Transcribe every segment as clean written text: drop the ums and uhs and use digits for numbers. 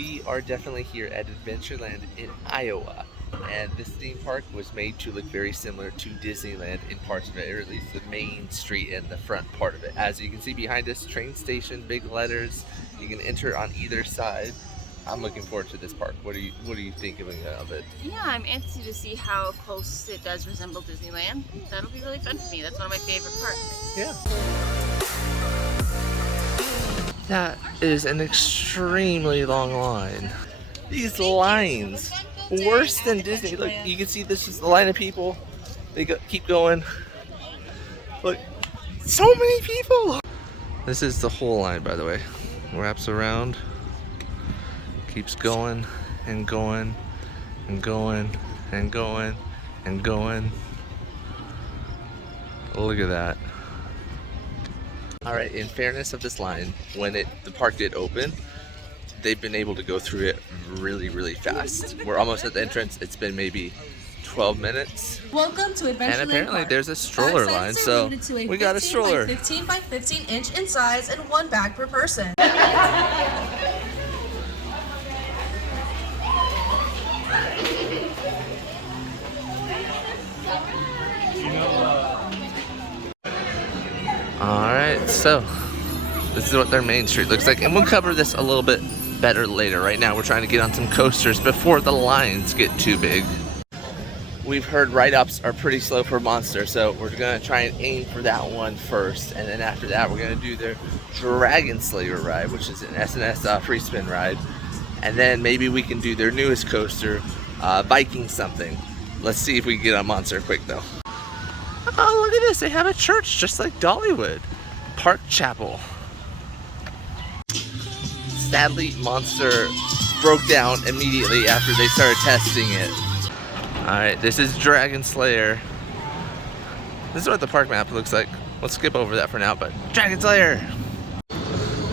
We are definitely here at Adventureland in Iowa, and this theme park was made to look very similar to Disneyland in parts of it, or at least the main street and the front part of it. As you can see behind us, train station, big letters. You can enter on either side. I'm looking forward to this park. What are you thinking of it? Yeah, I'm antsy to see how close it does resemble Disneyland. That'll be really fun for me. That's one of my favorite parks. Yeah. That is an extremely long line. These lines, worse than Disney. Look, you can see this is the line of people. They keep going. Look, so many people. This is the whole line, by the way. Wraps around, keeps going and going and going and going and going. Look at that. All right, in fairness of this line, when the park did open, they've been able to go through it really fast. We're almost at the entrance. It's been maybe 12 minutes. Welcome to Adventureland. And apparently there's a stroller line, so we got a stroller. 15 by 15 inch in size and one bag per person. Alright, so this is what their main street looks like, and we'll cover this a little bit better later. Right now we're trying to get on some coasters before the lines get too big. We've heard ride-ups are pretty slow for Monster, so we're going to try and aim for that one first, and then after that we're going to do their Dragon Slayer ride, which is an S&S free spin ride, and then maybe we can do their newest coaster, Viking something. Let's see if we can get on Monster quick though. Oh, look at this. They have a church just like Dollywood. Park Chapel. Sadly, Monster broke down immediately after they started testing it. Alright, this is Dragon Slayer. This is what the park map looks like. Let's skip over that for now, but Dragon Slayer!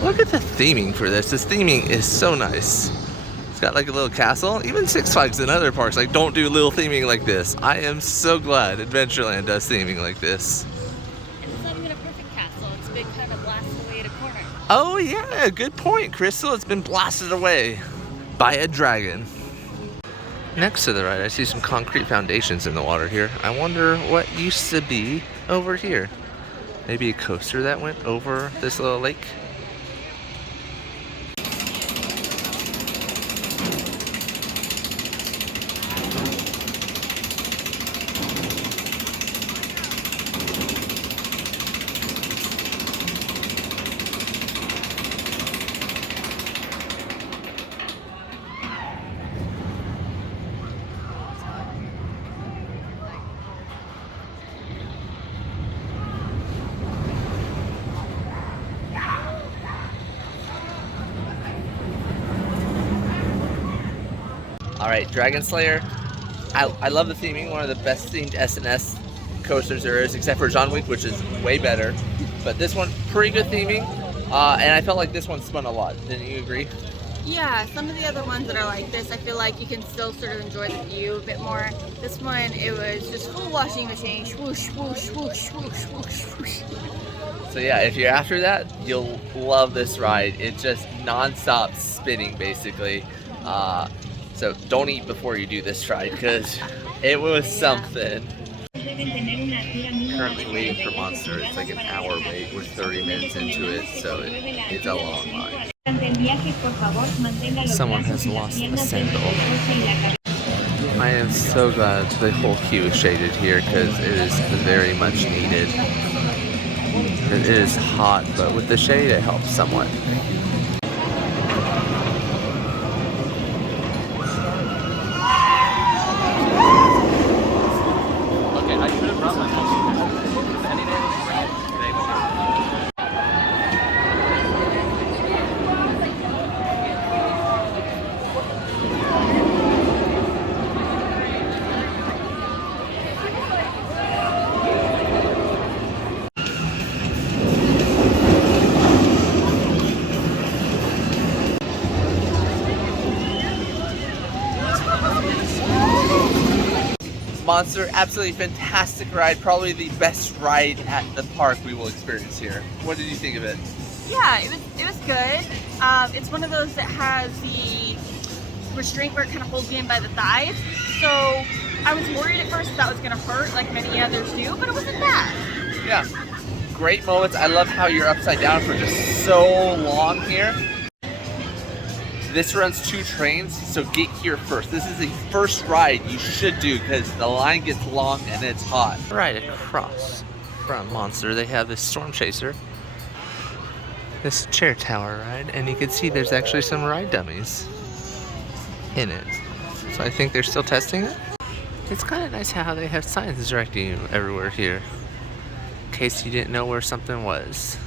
Look at the theming for this. This theming is so nice. It's got like a little castle. Even Six Flags and other parks like don't do little theming like this. I am so glad Adventureland does theming like this. And it's not even a perfect castle. It's been kind of blasted away at a corner. Oh yeah, good point, Crystal. It's been blasted away by a dragon. Next to the right, I see some concrete foundations in the water here. I wonder what used to be over here. Maybe a coaster that went over this little lake? Alright, Dragon Slayer. I love the theming, one of the best themed S&S coasters there is, except for John Wick, which is way better. But this one, pretty good theming, and I felt like this one spun a lot. Didn't you agree? Yeah, some of the other ones that are like this, I feel like you can still sort of enjoy the view a bit more. This one, it was just full washing machine, swoosh, swoosh, swoosh, swoosh, swoosh, swoosh. So yeah, if you're after that, you'll love this ride. It's just non-stop spinning, basically. So don't eat before you do this ride, because it was something. Currently waiting for Monster. It's like an hour wait. We're 30 minutes into it, so it's a long line. Someone has lost a sandal. I am so glad the whole queue is shaded here, because it is very much needed. It is hot, but with the shade it helps somewhat. Monster, absolutely fantastic ride. Probably the best ride at the park we will experience here. What did you think of it? Yeah, it was good. It's one of those that has the restraint where it kind of holds me in by the thighs. So I was worried at first that was gonna hurt like many others do, but it wasn't bad. Yeah, great moments. I love how you're upside down for just so long here. This runs 2 trains, so get here first. This is the first ride you should do because the line gets long and it's hot. Right across from Monster, they have this Storm Chaser, this chair tower ride, and you can see there's actually some ride dummies in it. So I think they're still testing it. It's kind of nice how they have signs directing you everywhere here, in case you didn't know where something was.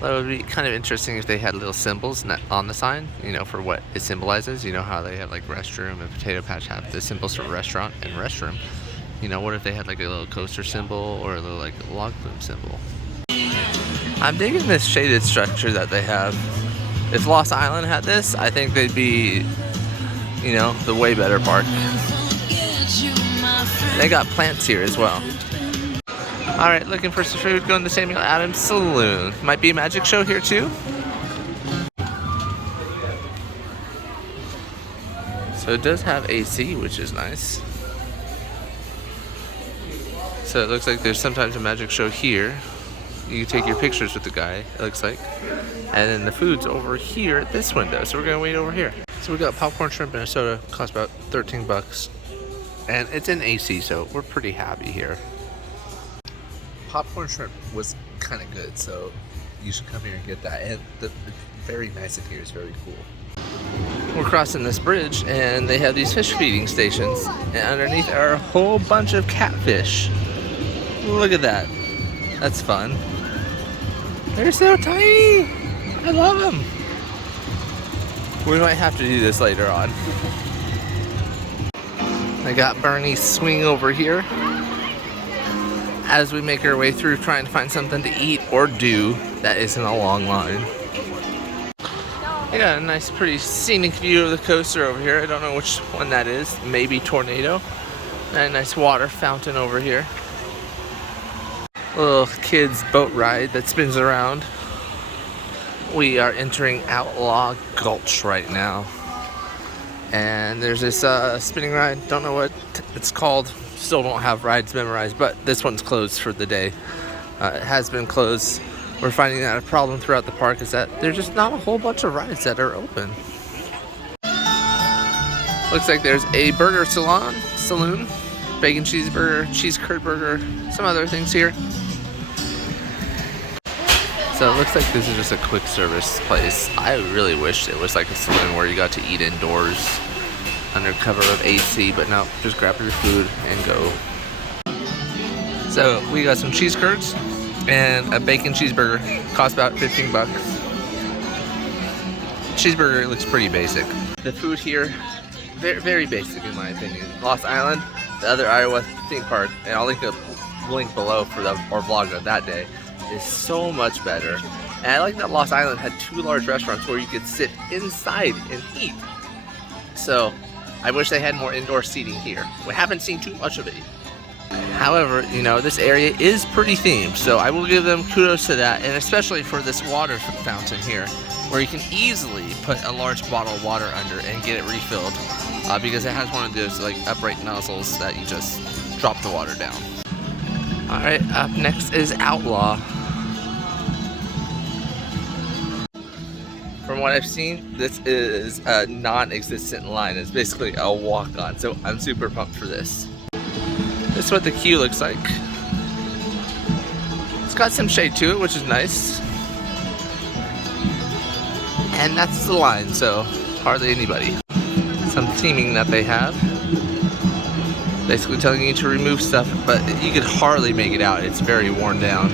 That would be kind of interesting if they had little symbols on the sign, you know, for what it symbolizes. You know how they have like restroom and Potato Patch have the symbols for restaurant and restroom. You know, what if they had like a little coaster symbol or a little like log flume symbol? I'm digging this shaded structure that they have. If Lost Island had this, I think they'd be, you know, the way better park. They got plants here as well. Alright, looking for some food, going to Samuel Adams Saloon. Might be a magic show here too. So it does have AC, which is nice. So it looks like there's sometimes a magic show here. You can take your pictures with the guy, it looks like. And then the food's over here at this window, so we're gonna wait over here. So we got popcorn, shrimp, and a soda, cost about 13 bucks. And it's in AC, so we're pretty happy here. Popcorn shrimp was kind of good, so you should come here and get that. And it's very nice in here, it's very cool. We're crossing this bridge and they have these fish feeding stations, and underneath are a whole bunch of catfish. Look at that. That's fun. They're so tiny. I love them. We might have to do this later on. I got Bernie's swing over here as we make our way through trying to find something to eat or do that isn't a long line. I got a nice pretty scenic view of the coaster over here. I don't know which one that is. Maybe Tornado. And a nice water fountain over here. Little kids boat ride that spins around. We are entering Outlaw Gulch right now. And there's this spinning ride. Don't know what it's called. Still don't have rides memorized, but this one's closed for the day. It has been closed. We're finding that a problem throughout the park is that there's just not a whole bunch of rides that are open. Looks like there's a burger saloon, bacon cheeseburger, cheese curd burger, some other things here. So it looks like this is just a quick service place. I really wish it was like a saloon where you got to eat indoors under cover of AC, but no, just grab your food and go. So we got some cheese curds and a bacon cheeseburger. Cost about 15 bucks. Cheeseburger looks pretty basic. The food here, very, very basic in my opinion. Lost Island, the other Iowa theme park, and I'll link a link below for our vlog of that day, is so much better. And I like that Lost Island had 2 large restaurants where you could sit inside and eat. So I wish they had more indoor seating here. We haven't seen too much of it. However, you know, this area is pretty themed, so I will give them kudos to that, and especially for this water fountain here, where you can easily put a large bottle of water under and get it refilled, because it has one of those like upright nozzles that you just drop the water down. Alright, up next is Outlaw. From what I've seen, this is a non-existent line. It's basically a walk-on, so I'm super pumped for this. This is what the queue looks like. It's got some shade to it, which is nice. And that's the line, so hardly anybody. Some theming that they have. Basically telling you to remove stuff, but you could hardly make it out. It's very worn down.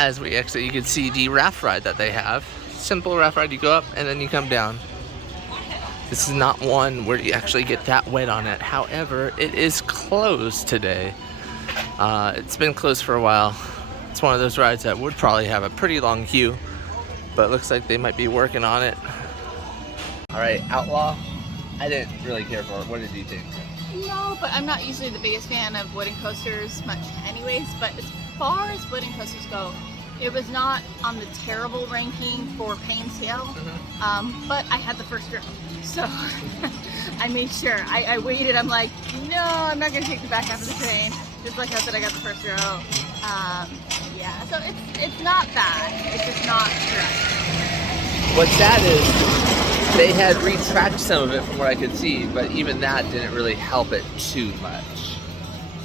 As we exit, you can see the raft ride that they have. Simple raft ride, you go up and then you come down. This is not one where you actually get that wet on it. However, it is closed today. It's been closed for a while. It's one of those rides that would probably have a pretty long queue, but it looks like they might be working on it. All right, Outlaw. I didn't really care for it. What did you think? No, but I'm not usually the biggest fan of wooden coasters much anyways, but as far as wooden coasters go, it was not on the terrible ranking for pain scale, but I had the first row, so I made sure. I waited. I'm like, no, I'm not going to take the back half of the train. Just like I said, I got the first row. Yeah, so it's not bad. It's just not correct. What's sad is they had retracted some of it from what I could see, but even that didn't really help it too much.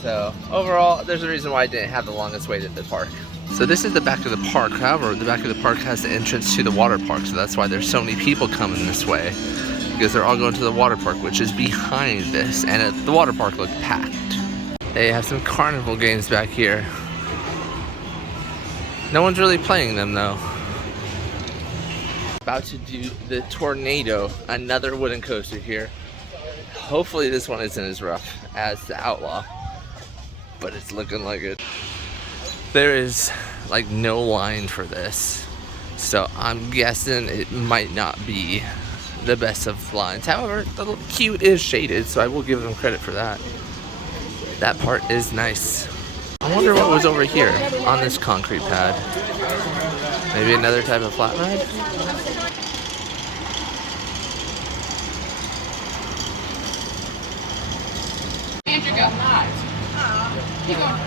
So overall, there's a reason why I didn't have the longest wait at the park. So this is the back of the park. However, the back of the park has the entrance to the water park, so that's why there's so many people coming this way, because they're all going to the water park, which is behind this, and the water park looked packed. They have some carnival games back here. No one's really playing them though. About to do the Tornado, another wooden coaster here. Hopefully this one isn't as rough as the Outlaw, but it's looking like it. There is like no line for this, so I'm guessing it might not be the best of lines. However, the queue is shaded, so I will give them credit for that. That part is nice. I wonder what was over here on this concrete pad. Maybe another type of flat ride? Andrew, go. Keep going.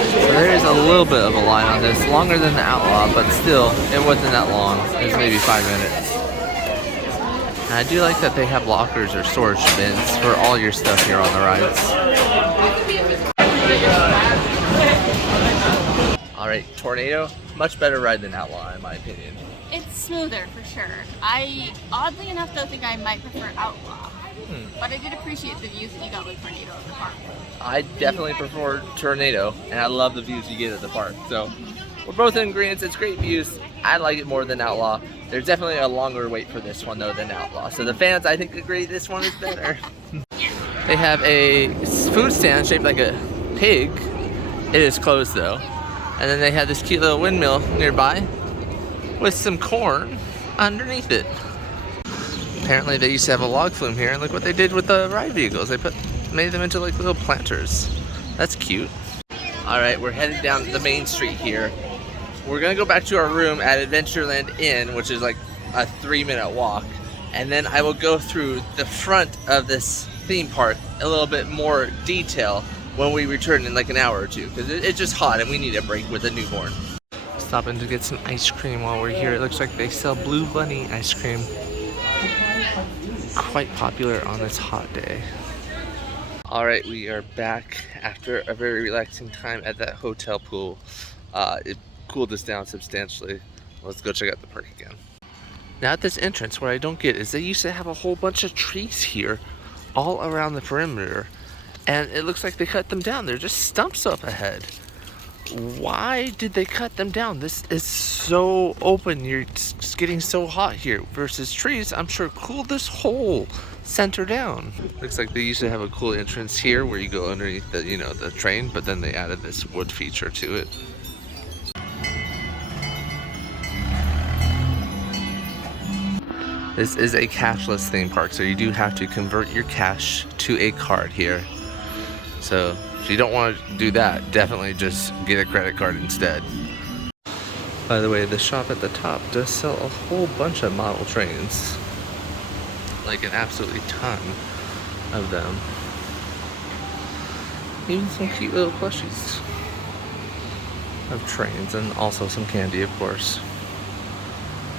So there is a little bit of a line on this, longer than the Outlaw, but still, it wasn't that long. It was maybe 5 minutes. And I do like that they have lockers or storage bins for all your stuff here on the rides. Alright, Tornado, much better ride than Outlaw in my opinion. It's smoother for sure. I, oddly enough, though, think I might prefer Outlaw. But I did appreciate the views that you got with Tornado at the park. I definitely prefer Tornado, and I love the views you get at the park. So we're both in agreement. It's great views. I like it more than Outlaw. There's definitely a longer wait for this one though than Outlaw. So the fans, I think, agree this one is better. They have a food stand shaped like a pig. It is closed though. And then they have this cute little windmill nearby with some corn underneath it. Apparently they used to have a log flume here, and look what they did with the ride vehicles. They made them into like little planters. That's cute. All right, we're headed down the main street here. We're gonna go back to our room at Adventureland Inn, which is like a 3-minute walk. And then I will go through the front of this theme park a little bit more detail when we return in like an hour or two, because it's just hot and we need a break with a newborn. Stopping to get some ice cream while we're here. It looks like they sell Blue Bunny ice cream. Quite popular on this hot day. Alright, we are back after a very relaxing time at that hotel pool. It cooled us down substantially. Let's go check out the park again. Now at this entrance, what I don't get is they used to have a whole bunch of trees here all around the perimeter, and it looks like they cut them down. They're just stumps up ahead. Why did they cut them down? This is so open. It's getting so hot here versus trees. I'm sure cool this whole center down. Looks like they used to have a cool entrance here where you go underneath the, the train, but then they added this wood feature to it. This is a cashless theme park, so you do have to convert your cash to a card here. So if you don't want to do that, definitely just get a credit card instead. By the way, the shop at the top does sell a whole bunch of model trains. Like an absolutely ton of them. Even some cute little plushies of trains, and also some candy, of course.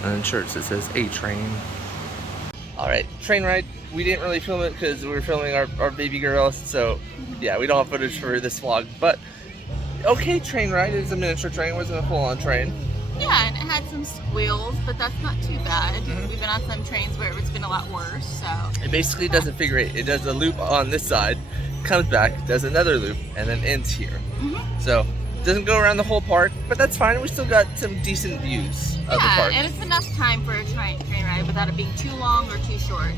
And then shirts that says A Train. Alright, train ride. We didn't really film it because we were filming our baby girls, so yeah, we don't have footage for this vlog, but okay train ride. It was a miniature train, it wasn't a full-on train. Yeah, and it had some squeals, but that's not too bad. We've been on some trains where it's been a lot worse, so. It basically does a figure eight. It does a loop on this side, comes back, does another loop, and then ends here. So, it doesn't go around the whole park, but that's fine. We still got some decent views of the park. Yeah, and it's enough time for a train ride without it being too long or too short.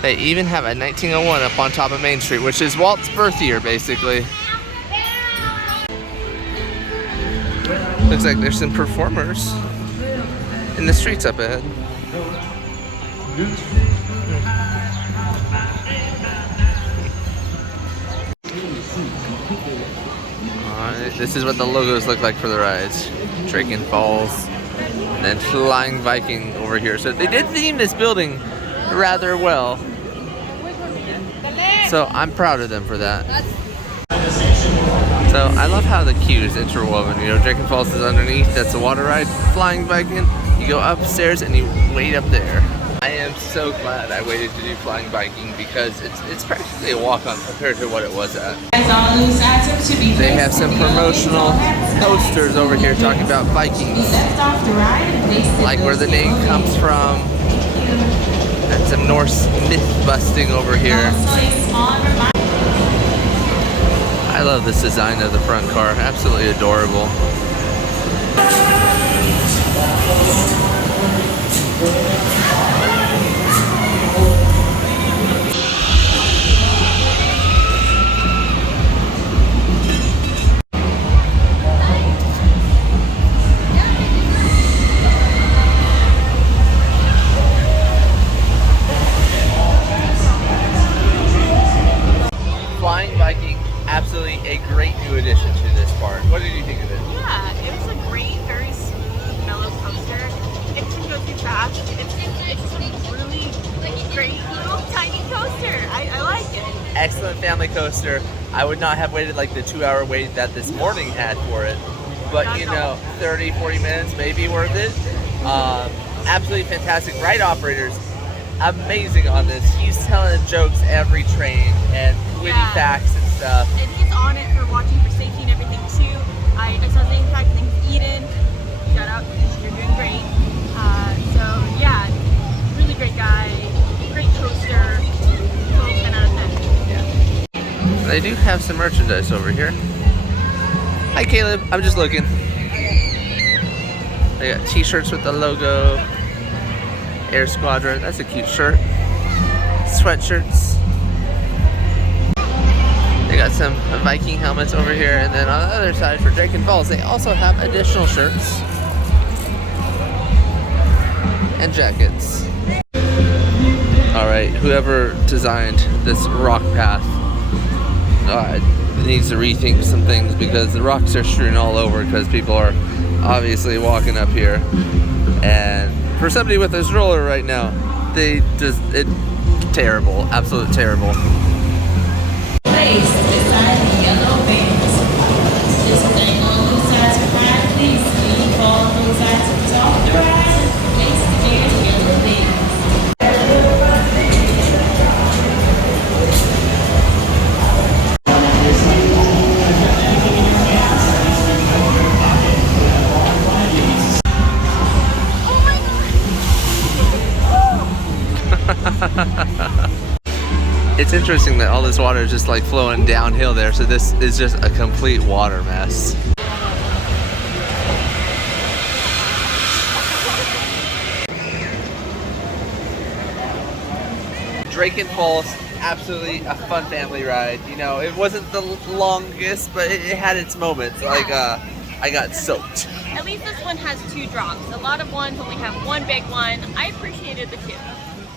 They even have a 1901 up on top of Main Street, which is Walt's birth year, basically. Looks like there's some performers in the streets up ahead. This is what the logos look like for the rides. Draken Falls, and then Flying Viking over here. So they did theme this building rather well. So I'm proud of them for that. So I love how the queue is interwoven. You know, Draken Falls is underneath, that's a water ride. Flying Viking, you go upstairs and you wait up there. I am so glad I waited to do Flying Viking because it's practically a walk-on compared to what it was at. They have some promotional posters over here talking about Vikings, like where the name comes from, and some Norse myth busting over here. I love this design of the front car, absolutely adorable. Flying Viking, absolutely a great new addition to this park. What did you think of it? Yeah, it was a great, very smooth, mellow coaster. It didn't go too fast. It's a really great little tiny coaster. I like it. Excellent family coaster. I would not have waited like the 2-hour wait that this morning had for it. But you know, 30, 40 minutes may be worth it. Absolutely fantastic. Ride operators, amazing on this. He's telling jokes every train and witty facts and stuff. And he's on it for watching for safety and everything too. I saw the impact thing with Eden. Shout out, you're doing great. So yeah, really great guy, great coaster, total 10 out of 10. Yeah. They do have some merchandise over here. Hi Caleb, I'm just looking. They got t-shirts with the logo. Air Squadron, that's a cute shirt. Sweatshirts. They got some Viking helmets over here, and then on the other side for Draken Falls, they also have additional shirts and jackets. Alright, whoever designed this rock path needs to rethink some things because the rocks are strewn all over because people are obviously walking up here. And for somebody with a stroller right now, it's terrible, absolute terrible. Place beside the yellow bands. Just staying on the sides of the ride, please. Leave all those sides off the ride. Place the yellow bands. It's interesting that all this water is just like flowing downhill there, so this is just a complete water mess. Draken Falls, absolutely a fun family ride. You know, it wasn't the longest, but it had its moments. Like, I got soaked. At least this one has 2 drops. A lot of ones only have 1 big one. I appreciated the 2.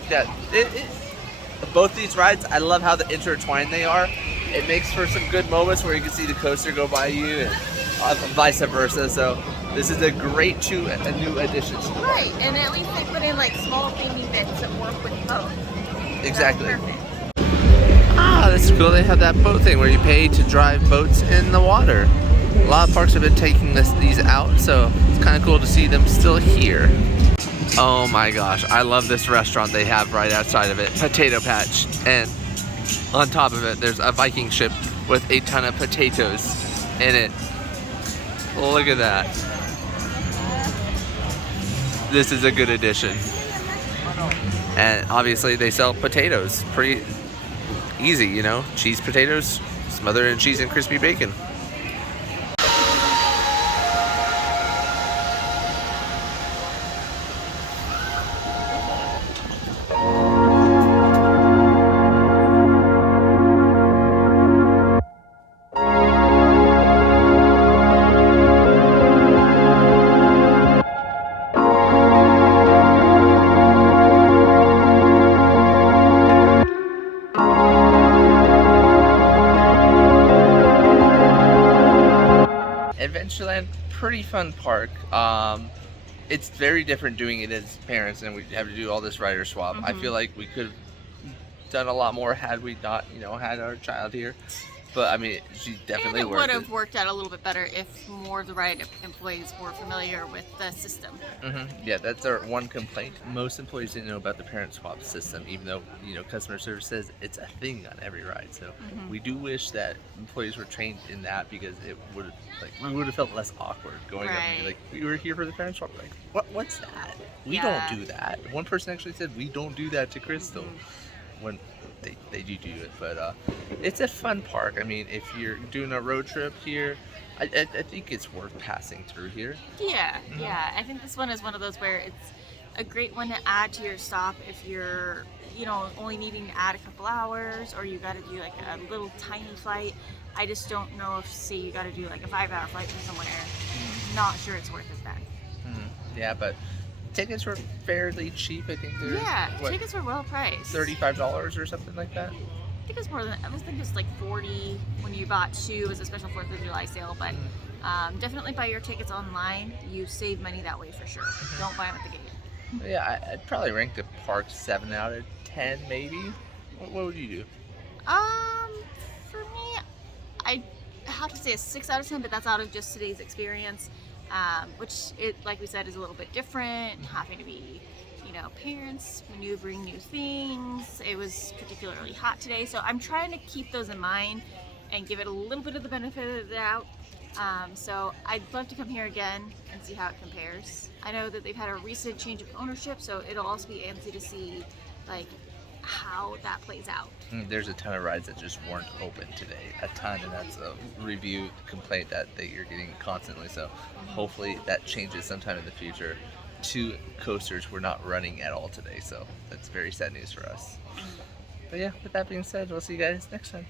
Yeah, both these rides, I love how intertwined they are. It makes for some good moments where you can see the coaster go by you and vice versa. So this is a great a new addition to the park. Right, and at least they put in like small theming bits that work with both. Exactly. That's perfect. Ah, that's cool. They have that boat thing where you pay to drive boats in the water. A lot of parks have been taking these out, so it's kind of cool to see them still here. Oh my gosh, I love this restaurant they have right outside of it, Potato Patch. And on top of it, there's a Viking ship with a ton of potatoes in it. Look at that. this is a good addition. And obviously they sell potatoes. Pretty easy, you know. Cheese potatoes, smothered in cheese and crispy bacon. Adventureland, pretty fun park. It's very different doing it as parents, and we have to do all this rider swap. I feel like we could have done a lot more had we not, you know, had our child here. But I mean, she definitely And it worked would have worked out a little bit better if more of the ride employees were familiar with the system. Yeah, that's our one complaint. Most employees didn't know about the parent swap system, even though, you know, customer service says it's a thing on every ride. So we do wish that employees were trained in that, because it would have, like, we would have felt less awkward going up and be like, we were here for the parent swap. Like, what's that? We don't do that. One person actually said, we don't do that to Crystal. When they do it, but it's a fun park. I mean, if you're doing a road trip here, I think it's worth passing through here. Yeah, I think this one is one of those where it's a great one to add to your stop if you're, you know, only needing to add a couple hours, or you got to do like a little tiny flight. I just don't know if, say, you got to do like a 5-hour flight from somewhere. Not sure it's worth it then. Yeah, but tickets were fairly cheap. I think they're tickets were well priced. $35 or something like that. I think it was more than, I think it was like 40 when you bought 2 as a special 4th of July sale, but definitely buy your tickets online. You save money that way for sure. Don't buy them at the gate. Yeah, I'd probably rank the park 7 out of 10 maybe. What would you do? For me, I have to say a 6 out of 10, but that's out of just today's experience. Which, like we said, is a little bit different, having to be, you know, parents, maneuvering new things. It was particularly hot today, so I'm trying to keep those in mind and give it a little bit of the benefit of the doubt. So I'd love to come here again and see how it compares. I know that they've had a recent change of ownership, so it'll also be interesting to see, like, how that plays out. There's a ton of rides that just weren't open today. A ton, and that's a review complaint that you're getting constantly. So hopefully that changes sometime in the future. 2 coasters were not running at all today, so that's very sad news for us. But yeah, with that being said, we'll see you guys next time.